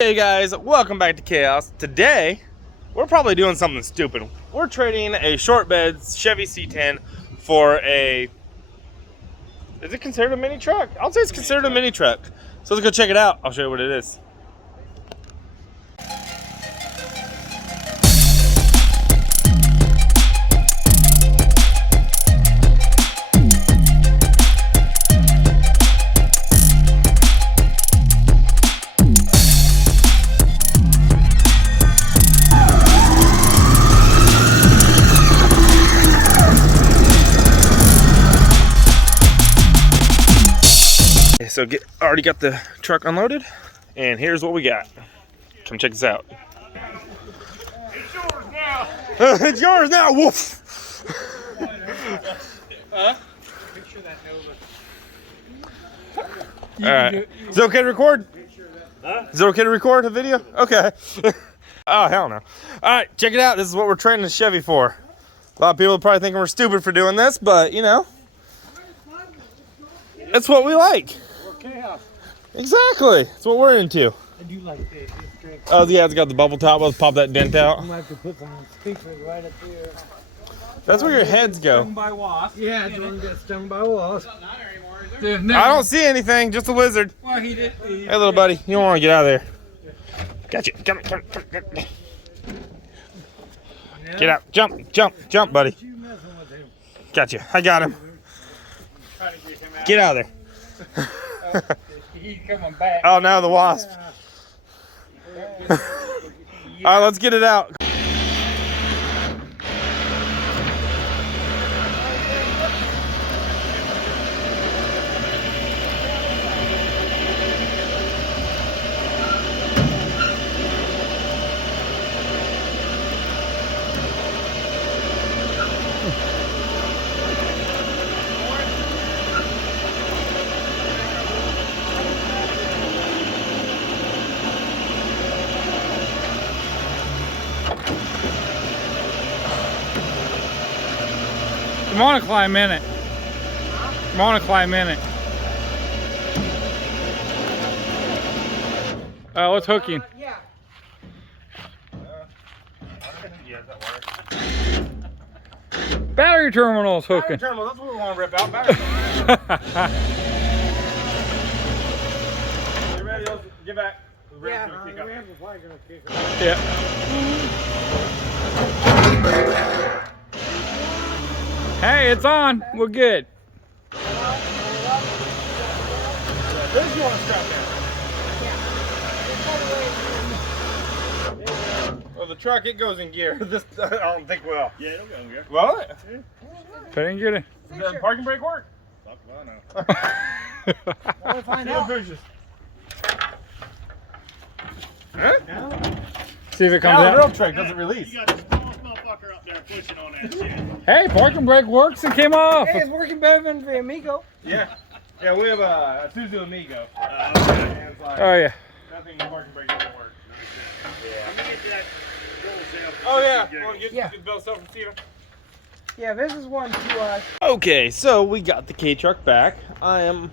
Hey guys, welcome back to Chaos. Today, we're probably doing something stupid. We're trading a short bed Chevy C10 for a... Is it considered a mini truck? I'll say it's considered a mini truck. So let's go check it out. I'll show you what it is. So already got the truck unloaded, and here's what we got. Come check this out. It's yours now. It's yours now, woof! Picture that Nova. Alright. Is it okay to record? Is it okay to record a video? Okay. Oh, hell no. Alright, check it out. This is what we're trading the Chevy for. A lot of people are probably thinking we're stupid for doing this, but, you know, it's what we like. Chaos. Exactly. That's what we're into. I do like this drink. Oh, yeah, it's got the bubble top. Let's pop that dent out. I'm gonna have to put some speakers right up here. That's where your heads go. Stung by wasps. Yeah, Jordan got stung by wasps. Not anymore, is there? I don't see anything, just a lizard. Well, he did. Hey, little buddy, you don't want to get out of there. Gotcha. Come. Get out. Jump, buddy. You messing with him? Gotcha. I got him. Trying to get him out. Get out of there. He's coming back. Oh, now the wasp. All right, let's get it out. I'm on to climb in it. I'm on to climb in it. What's hooking? Battery terminal's hooking. That's what we want to rip out. Battery You ready? Get back. Yeah. Hey, it's on. We're good. Where's you want to strap down? Well, the truck, it goes in gear. This, I don't think will. Yeah, it'll go in gear. Will it? If I didn't get it. Does the parking brake work? Fuck, well, no. I'll find Huh? See if it comes Now the real out. trick doesn't release. You got this small motherfucker up there pushing on that shit. Hey, parking brake works and came off. Hey, it's working better than the Amigo. Yeah. Yeah, we have a Suzu Amigo. Okay. And it's like, Oh yeah. nothing in the parking brake doesn't work. You get that little cell. Oh yeah. Get Well, it. get the bill stuff from Steven. Yeah, this is one to Okay, so we got the K truck back. I am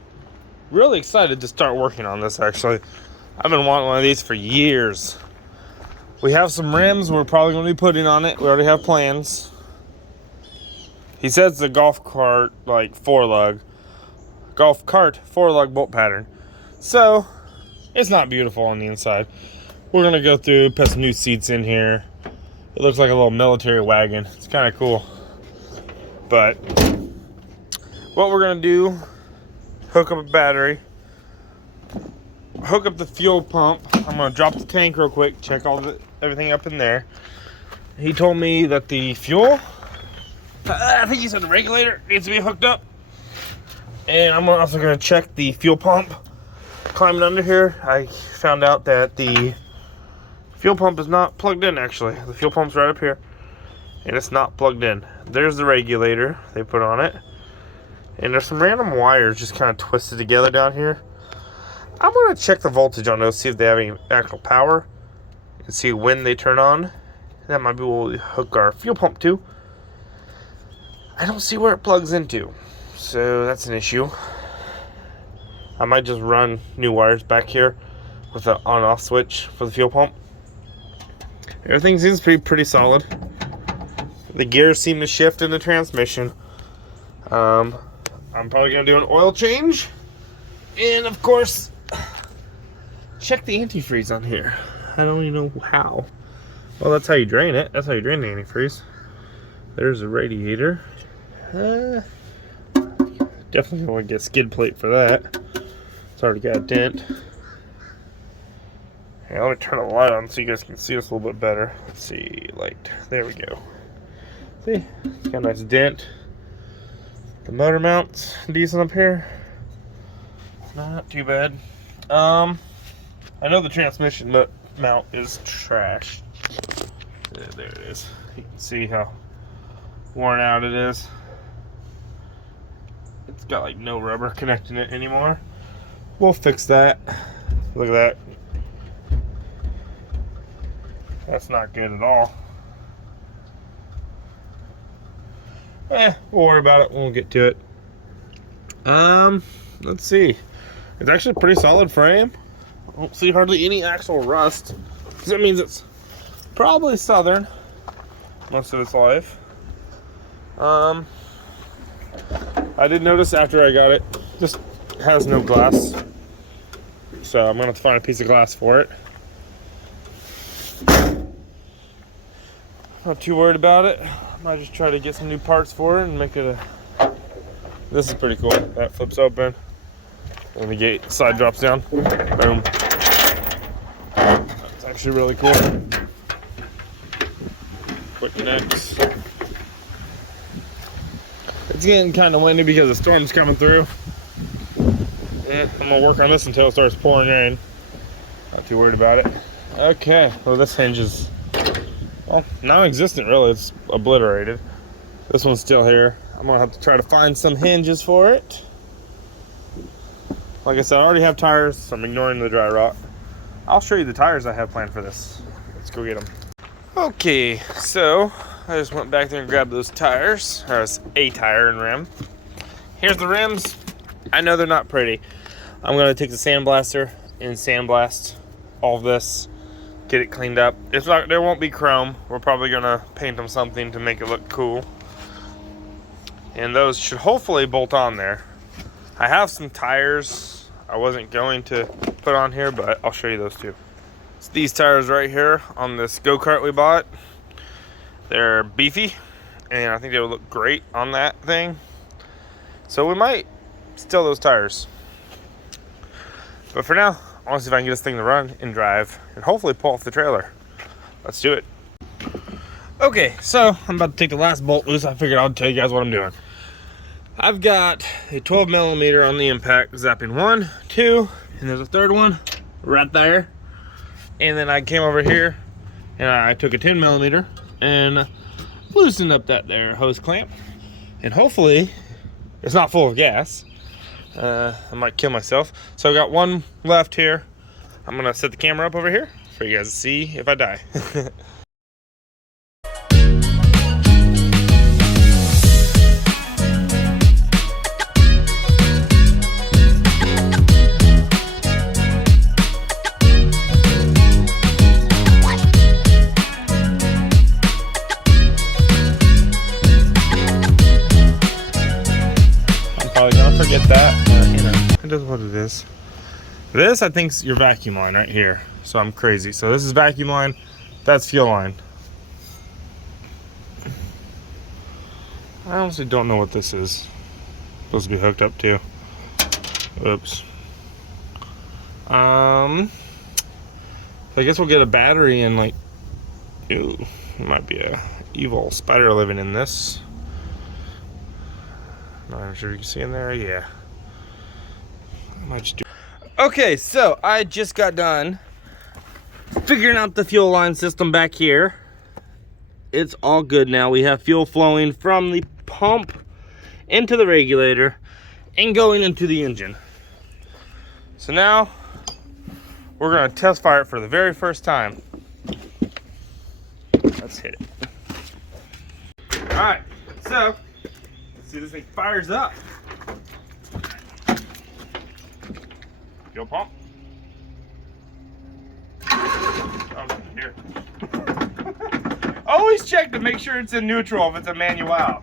really excited to start working on this actually. I've been wanting one of these for years. We have some rims we're probably going to be putting on it. We already have plans. He says it's a golf cart like golf cart 4-lug bolt pattern. So it's not beautiful on the inside. We're going to go through, put some new seats in here. It looks like a little military wagon. It's kind of cool. But what we're gonna do, hook up a battery, hook up the fuel pump. I'm gonna drop the tank real quick, check everything up in there. He told me that the fuel, I think he said the regulator needs to be hooked up. And I'm also gonna check the fuel pump. Climbing under here, I found out that the fuel pump is not plugged in actually. The fuel pump's right up here. And it's not plugged in. There's the regulator they put on it. And there's some random wires just kind of twisted together down here. I'm going to check the voltage on those, see if they have any actual power. And see when they turn on. That might be what we'll hook our fuel pump to. I don't see where it plugs into. So that's an issue. I might just run new wires back here. with an on-off switch for the fuel pump. Everything seems to be pretty solid. The gears seem to shift in the transmission. I'm probably gonna do an oil change, and of course, check the antifreeze on here. I don't even know how. Well, that's how you drain it. That's how you drain the antifreeze. There's a radiator. Definitely want to get a skid plate for that. It's already got a dent. Hey, let me turn the light on so you guys can see us a little bit better. Let's see, light. There we go. See, it's got a nice dent. The motor mount's decent up here. Not too bad. I know the transmission mount is trash. There it is. You can see how worn out it is. It's got like no rubber connecting it anymore. We'll fix that. Look at that. That's not good at all. We'll worry about it when we get to it. Let's see. It's actually a pretty solid frame. I don't see hardly any actual rust. So that means it's probably Southern most of its life. I did notice after I got it, just has no glass. So I'm gonna have to find a piece of glass for it. Not too worried about it. I might just try to get some new parts for it and make it a... This is pretty cool. That flips open. And the gate side drops down. Boom. That's actually really cool. Quick connects. It's getting kind of windy because the storm's coming through. I'm gonna work on this until it starts pouring rain. Not too worried about it. Okay, well this hinge is, well, non-existent really. It's obliterated. This one's still here. I'm gonna have to try to find some hinges for it. Like I said, I already have tires, so I'm ignoring the dry rot. I'll show you the tires I have planned for this. Let's go get them. Okay, so I just went back there and grabbed those tires. There's a tire and rim. Here's the rims. I know they're not pretty. I'm gonna take the sandblaster and sandblast all of this, get it cleaned up. It's not, there won't be chrome. We're probably gonna paint them something to make it look cool. And those should hopefully bolt on there. I have some tires I wasn't going to put on here, but I'll show you those too. It's these tires right here on this go-kart we bought. They're beefy, and I think they would look great on that thing. So we might steal those tires. But for now, I want to see if I can get this thing to run and drive and hopefully pull off the trailer. Let's do it. Okay, so I'm about to take the last bolt loose. I figured I'd tell you guys what I'm doing. I've got a 12 millimeter on the impact, zapping 1, 2, and there's a third one right there. And then I came over here and I took a 10 millimeter and loosened up that there hose clamp. And hopefully it's not full of gas. I might kill myself. So I got one left here. I'm gonna set the camera up over here for you guys to see if I die. Probably gonna forget that, but you know, it is what it is. This, I think, is your vacuum line right here. So I'm crazy. So this is vacuum line, that's fuel line. I honestly don't know what this is. Supposed to be hooked up to. Oops. I guess we'll get a battery and like, ooh, there might be a evil spider living in this. Not sure you can see in there. Yeah. I might just do. Okay, so I just got done figuring out the fuel line system back here. It's all good now. We have fuel flowing from the pump into the regulator and going into the engine. So now we're gonna test fire it for the very first time. Let's hit it. All right, so see, this thing fires up. Fuel pump. here. Always check to make sure it's in neutral if it's a manual. I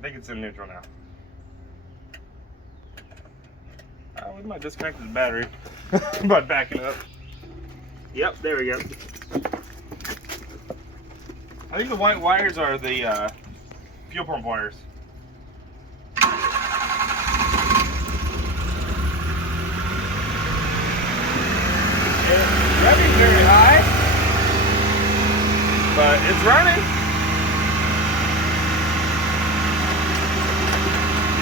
think it's in neutral now. We might disconnect the battery by backing up. Yep, there we go. I think the white wires are the fuel pump wires. It's running very high, but it's running.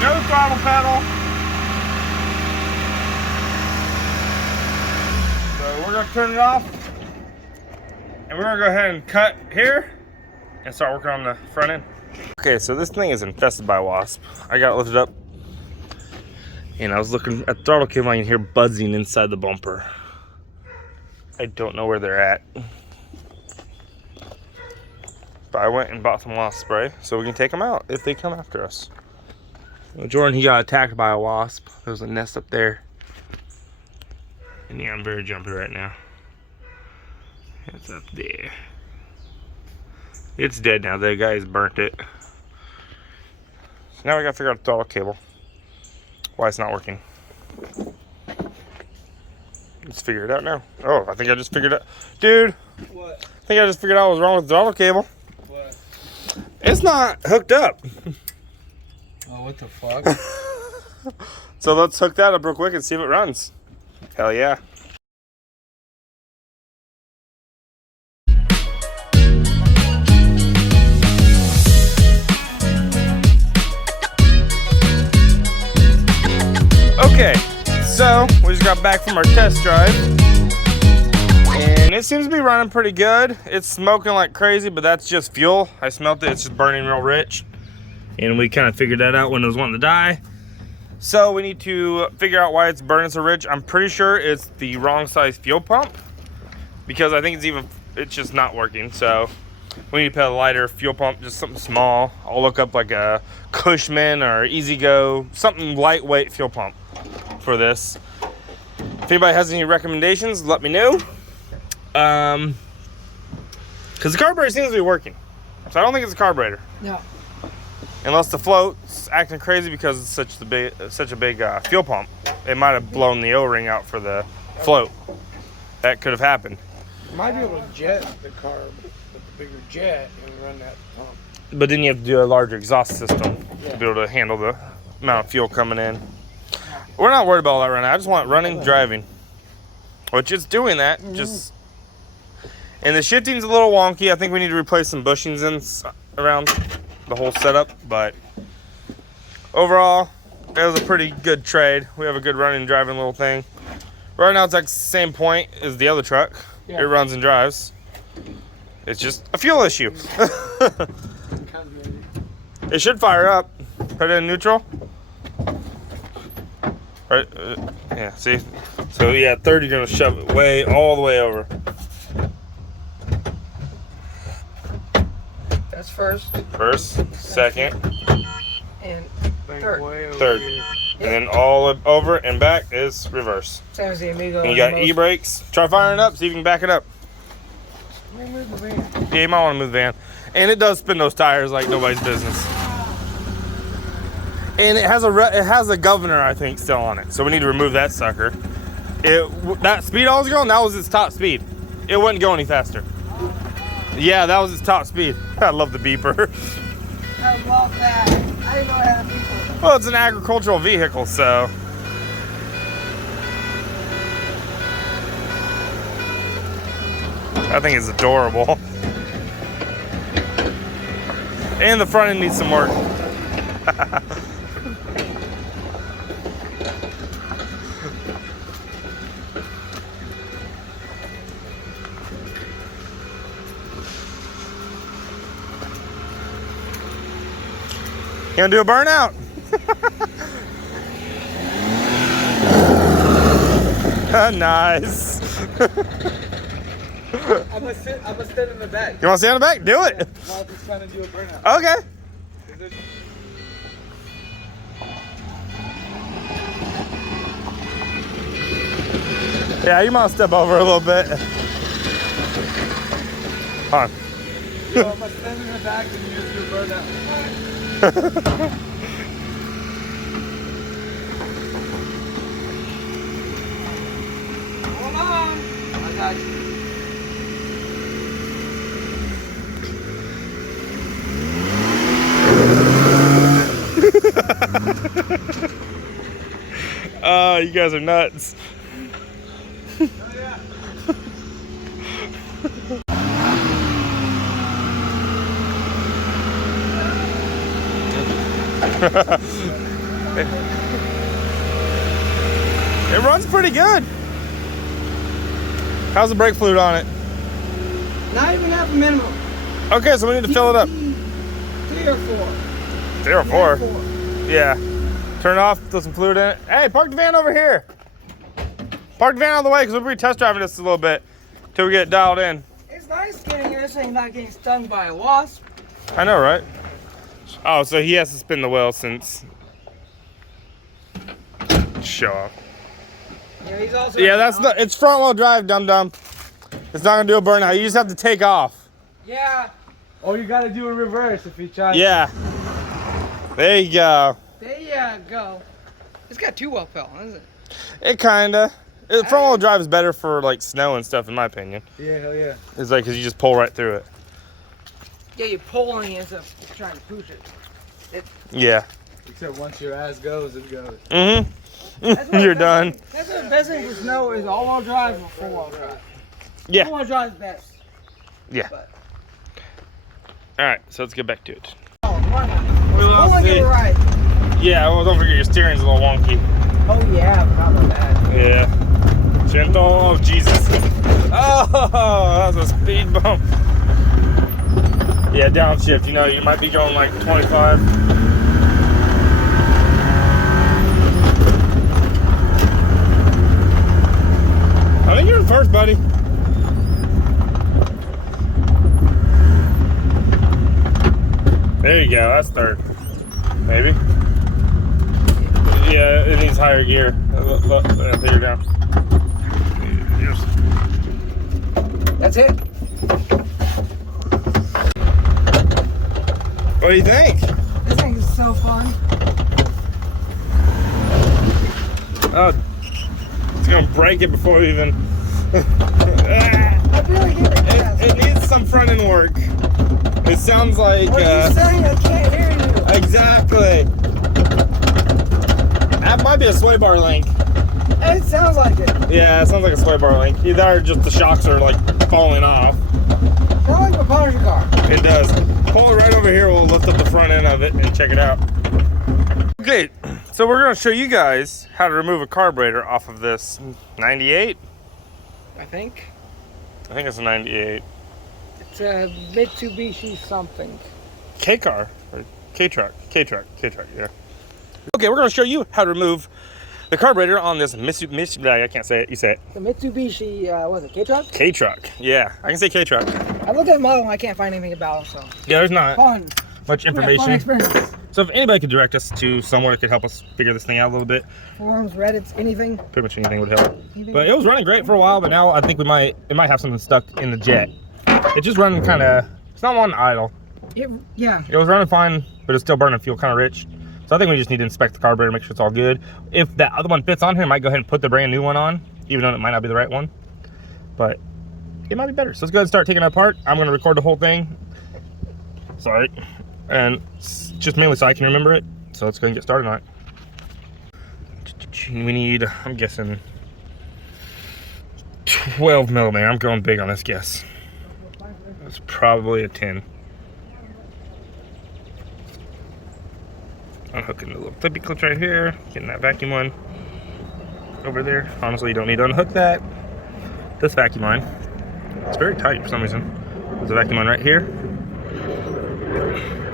No throttle pedal. So we're gonna turn it off, and we're gonna go ahead and cut here and start working on the front end. Okay, so this thing is infested by wasp. I got it lifted up, and I was looking at the throttle cable. I can hear buzzing inside the bumper. I don't know where they're at. But I went and bought some wasp spray so we can take them out if they come after us. Well, Jordan, he got attacked by a wasp. There was a nest up there. And yeah, I'm very jumpy right now. It's up there. It's dead now. The guys burnt it. So now we gotta figure out the throttle cable. Why it's not working. Let's figure it out now. Oh, I think I just figured it out. Dude, What? I think I just figured out what was wrong with the throttle cable. What? It's not hooked up. Oh, what the fuck? So let's hook that up real quick and see if it runs. Hell yeah. Okay, so we just got back from our test drive, and it seems to be running pretty good. It's smoking like crazy, but that's just fuel. I smelt it, it's just burning real rich, and we kind of figured that out when it was wanting to die. So we need to figure out why it's burning so rich. I'm pretty sure it's the wrong size fuel pump, because I think it's just not working. So we need to put a lighter fuel pump, just something small. I'll look up like a Cushman or Easy Go, something lightweight fuel pump for this. If anybody has any recommendations, let me know. Because the carburetor seems to be working, so I don't think it's a carburetor. No. Unless the float's acting crazy because it's such a big fuel pump. It might have blown the O-ring out for the float. That could have happened. Might be able to jet the carb with the bigger jet and run that pump. But then you have to do a larger exhaust system to be able to handle the amount of fuel coming in. We're not worried about all that right now. I just want running, driving. Which it's doing that. Just, and the shifting's a little wonky. I think we need to replace some bushings around the whole setup. But overall, it was a pretty good trade. We have a good running, driving little thing. Right now, it's like the same point as the other truck. Yeah. It runs and drives. It's just a fuel issue. It should fire up. Put it in neutral. Right, yeah, see? So yeah, 30, you're gonna shove it all the way over. That's first. First, second, And third. third. And then all over and back is reverse. Same as the Amigo. And you got e-brakes. Try firing it up, see if you can back it up. Let me move the van. Yeah, you might wanna move the van. And it does spin those tires like nobody's business. And it has a governor, I think, still on it. So we need to remove that sucker. That speed I was going, that was its top speed. It wouldn't go any faster. Yeah, that was its top speed. I love the beeper. I love that. I didn't know it had a beeper. Well, it's an agricultural vehicle, so. I think it's adorable. And the front end needs some work. You gonna do a burnout? Nice. I'm gonna stand in the back. You wanna stay on the back? Do it. While he's trying to do a burnout. Okay. Yeah, you might step over a little bit. Hold Yo, I'm gonna stand in the back and use your burn out. on. Hold on. I got you. Oh, you guys are nuts. It runs pretty good. How's the brake fluid on it? Not even half a minimum. Okay, so we need to fill it up. 3 or 4. 3 or 4. 4. Yeah. Turn it off, throw some fluid in it. Hey, park the van over here. Park the van out of the way because we'll be test driving this a little bit till we get it dialed in. It's nice getting here so you're not getting stung by a wasp. I know, right? Oh, so he has to spin the wheel since. Show off. Yeah, he's also. Yeah, that's the. It's front wheel drive, dum dum. It's not gonna do a burnout. You just have to take off. Yeah. Oh, you gotta do a reverse if you try. Yeah. There you go. There you go. It's got 2 well fell, isn't it? It kinda. Front wheel drive is better for like snow and stuff, in my opinion. Yeah, hell yeah. It's like because you just pull right through it. Yeah, you're pulling it instead of trying to push it. Yeah. Except once your ass goes, it goes. Mm-hmm. That's what You're the best done. thing- That's what the best thing for snow is all-wheel drive or 4-wheel drive. Yeah. 4-wheel drive is best. Yeah. But, All right, so let's get back to it. oh, why not? We will Pulling see. it right. Yeah, well, don't forget your steering's a little wonky. Oh yeah, I forgot about that. Yeah. Gentle. Oh, Jesus. Oh, that was a speed bump. Yeah, downshift. You know, you might be going like 25. I think you're in first, buddy. There you go. That's third. Maybe. Yeah, it needs higher gear. There you go. Yes. That's it. What do you think? This thing is so fun. Oh, it's gonna break it before we even. I really get it. It needs some front end work. It sounds like. What are you saying? I can't hear you. Exactly. That might be a sway bar link. It sounds like it. Yeah, it sounds like a sway bar link. Either just the shocks are like falling off. Sounds like a Punisher car. It does. Pull it right over here. We'll lift up the front end of it and check it out. Okay, so we're gonna show you guys how to remove a carburetor off of this 98. I think. I think it's a 98. It's a Mitsubishi something. K car or K truck, yeah. Okay, we're gonna show you how to remove the carburetor on this Mitsubishi. I can't say it. You say it. The Mitsubishi, what is it, Kei Truck? K truck. Yeah, I can say K truck. I looked at the model and I can't find anything about it, so. Yeah, there's not Fun. much Fun information. experience. So if anybody could direct us to somewhere that could help us figure this thing out a little bit, Forums, Reddits, anything. pretty much anything would help. Anything. But it was running great for a while, but now I think it might have something stuck in the jet. It's just running kind of. It's not on idle. Yeah. It was running fine, but it's still burning fuel kind of rich. So I think we just need to inspect the carburetor, make sure it's all good. If that other one fits on here, I might go ahead and put the brand new one on, even though it might not be the right one. But it might be better. So let's go ahead and start taking it apart. I'm going to record the whole thing. Sorry. And it's just mainly so I can remember it. So let's go ahead and get started on it. We need, I'm guessing, 12 millimeter. I'm going big on this guess. It's probably a 10. Unhooking the little flippy clips right here, getting that vacuum line over there. Honestly, you don't need to unhook that. This vacuum line, it's very tight for some reason. There's a vacuum line right here.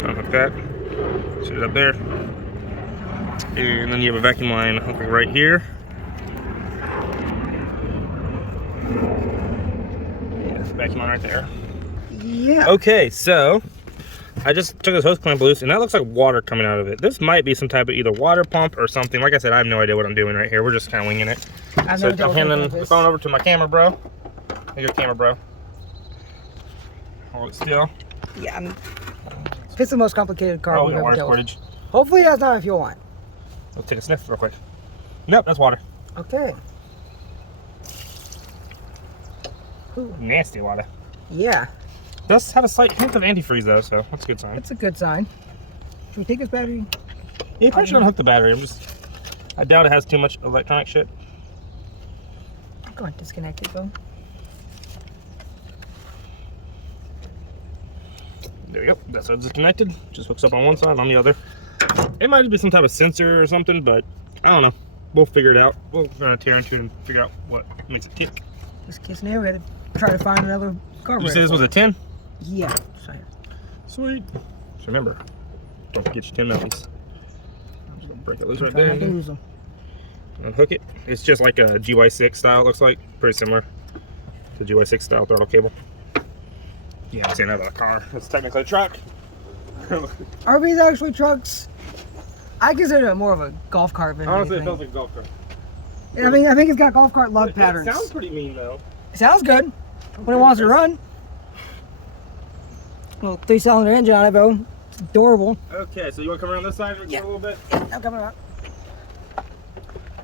Unhook that, set it up there. And then you have a vacuum line hooking right here. Yeah, there's a vacuum line right there. Yeah. Okay, so I just took this hose clamp loose, and that looks like water coming out of it. This might be some type of either water pump or something. Like I said, I have no idea what I'm doing right here. We're just kind of winging it. So I'm handing the phone over to my camera bro. Here's your camera bro. Hold it still. Yeah, if it's the most complicated carb Oh, we've we got ever water dealt with. squirtage. Hopefully that's not a fuel line. Let's take a sniff real quick. Nope, that's water. Okay. Ooh. Nasty water. Yeah, Does have a slight hint of antifreeze though, so that's a good sign. that's a good sign. Should we take this battery? Yeah, you probably should unhook the battery. I doubt it has too much electronic shit. Go ahead, disconnect it though. There we go. That's how it's disconnected. Just hooks up on one side, on the other. It might be some type of sensor or something, but I don't know. We'll figure it out. We'll tear into it and figure out what makes it tick. Just kiss now. We had to try to find another carburetor. You say this was a 10? Yeah. Sorry. Sweet. Just remember, don't forget your 10 melons. I'm just gonna break it loose right Try not to there. lose them. Unhook it. It's just like a GY6 style, it looks like. Pretty similar to GY6 style throttle cable. Yeah, I'm saying that about a car. It's technically a truck. Are these actually trucks? I consider it more of a golf cart than Honestly, it anything. feels like a golf cart. I mean, I think it's got golf cart lug patterns. It sounds pretty mean though. It sounds good when it wants to run. Little 3-cylinder engine on it, though. It's adorable. Okay, so you want to come around this side Yeah. a little bit? I'm coming out.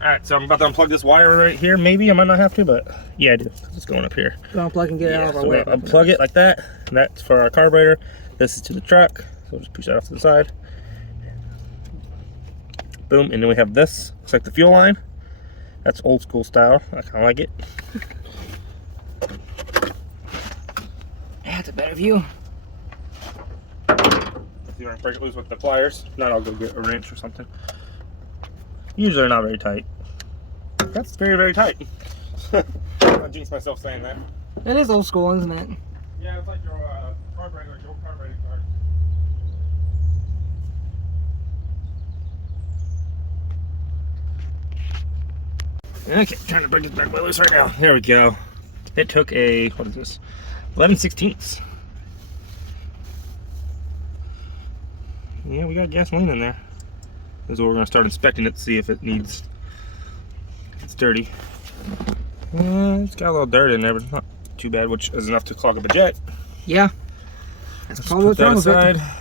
Alright, so I'm about to unplug this wire right here. Maybe I might not have to, but yeah, I do. It's going up here. Go unplug and get it out of our so way. we'll unplug it like that. And that's for our carburetor. This is to the truck. So we'll just push that off to the side. Boom, and then we have this. Looks like the fuel line. That's old school style. I kind of like it. Yeah, that's a better view. If you want to break it loose with the pliers, if not, I'll go get a wrench or something. Usually they're not very tight. That's very, very tight. I jinx myself saying that. It is old school, isn't it? Yeah, it's like your carburetor, your old carburetor car. Okay, trying to break this back way loose right now. There we go. It took a, what is this? 11/16. Yeah, we got gasoline in there. This is where we're gonna start inspecting it to see if it needs, if it's dirty. It's got a little dirt in there, but it's not too bad, which is enough to clog up a jet. Yeah. That's Let's probably put what's wrong that with it. aside.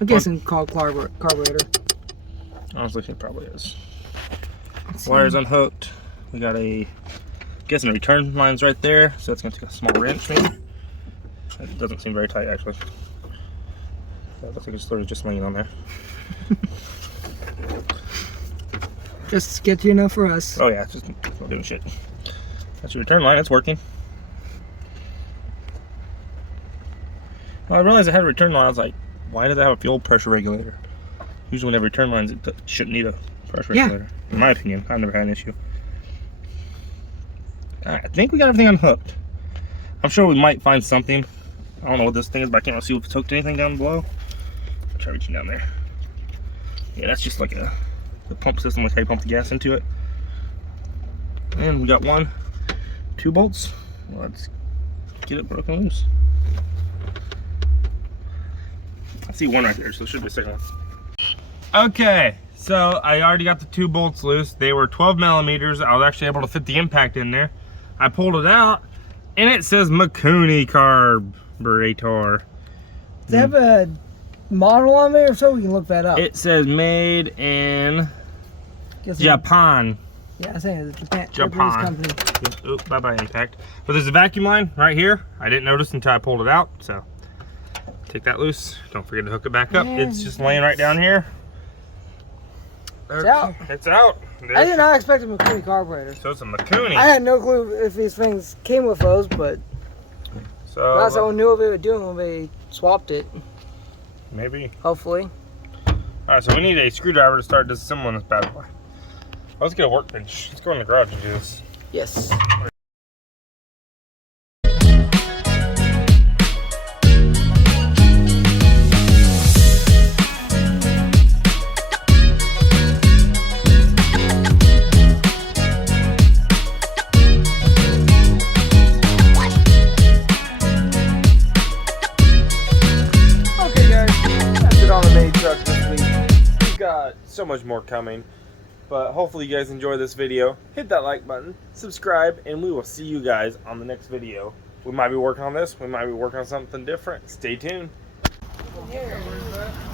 I'm guessing called carburetor. Honestly, it probably is. Let's see. Wires unhooked. We got a, guessing return lines right there, so it's gonna take a small wrench maybe. It doesn't seem very tight actually. That looks like it's sort of just laying on there. Just sketchy enough for us. Oh yeah, it's just not doing shit. That's your return line, it's working. Well, I realized I had a return line, I was like, why does it have a fuel pressure regulator? Usually when they have return lines, it shouldn't need a pressure Yeah. regulator. In my opinion, I've never had an issue. I think we got everything unhooked. I'm sure we might find something. I don't know what this thing is, but I can't really see if it's hooked to anything down below. Try reaching down there. Yeah, that's just like the pump system, like how you pump the gas into it. And we got 2 bolts. Let's get it broken loose. I see one right there, so there should be a second one. Okay, so I already got the 2 bolts loose. They were 12 millimeters. I was actually able to fit the impact in there. I pulled it out, and it says Mikuni carburetor. Does they have a model on there, so we can look that up? It says made in Guess Japan. Yeah, I'm saying it's a Japanese Japan. company. Oop, bye-bye impact. But there's a vacuum line right here. I didn't notice until I pulled it out, so take that loose. Don't forget to hook it back up. Yeah, It's just laying right down here. It's out. It's out. I did not expect a Mikuni carburetor. So it's a Mikuni. I had no clue if these things came with those, but So glad someone knew what they were doing when they swapped it. maybe. Hopefully. All right, so we need a screwdriver to start disassembling this bad boy. Let's get a workbench. Let's go in the garage and do this. Yes. Okay, guys. That's it on the mini truck this week. We've got so much more coming, but hopefully you guys enjoy this video. Hit that like button, subscribe, and we will see you guys on the next video. We might be working on this. We might be working on something different. Stay tuned. Yeah.